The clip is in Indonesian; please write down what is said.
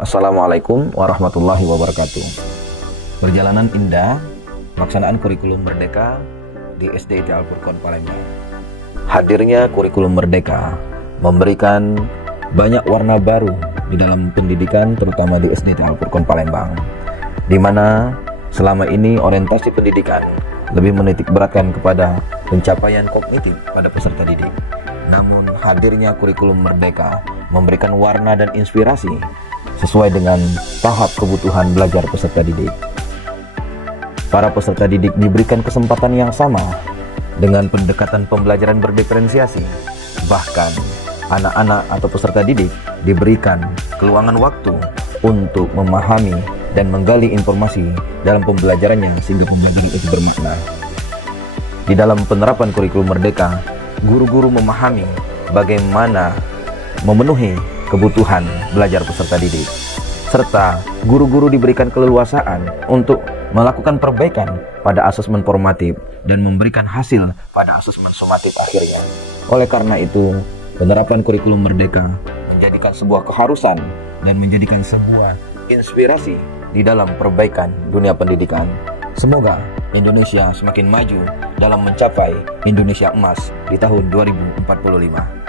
Assalamualaikum warahmatullahi wabarakatuh. Perjalanan indah pelaksanaan kurikulum Merdeka di SDIT Al-Furqon Palembang. Hadirnya kurikulum Merdeka memberikan banyak warna baru di dalam pendidikan, terutama di SDIT Al-Furqon Palembang, di mana selama ini orientasi pendidikan lebih menitik beratkan kepada pencapaian kognitif pada peserta didik. Namun hadirnya kurikulum Merdeka memberikan warna dan inspirasi sesuai dengan tahap kebutuhan belajar peserta didik. Para peserta didik diberikan kesempatan yang sama dengan pendekatan pembelajaran berdiferensiasi. Bahkan anak-anak atau peserta didik diberikan keluangan waktu untuk memahami dan menggali informasi dalam pembelajarannya sehingga pembelajaran itu bermakna. Di dalam penerapan kurikulum Merdeka, guru-guru memahami bagaimana memenuhi kebutuhan belajar peserta didik, serta guru-guru diberikan keleluasaan untuk melakukan perbaikan pada asesmen formatif dan memberikan hasil pada asesmen sumatif akhirnya. Oleh karena itu, penerapan kurikulum Merdeka menjadikan sebuah keharusan dan menjadikan sebuah inspirasi di dalam perbaikan dunia pendidikan. Semoga Indonesia semakin maju dalam mencapai Indonesia Emas di tahun 2045.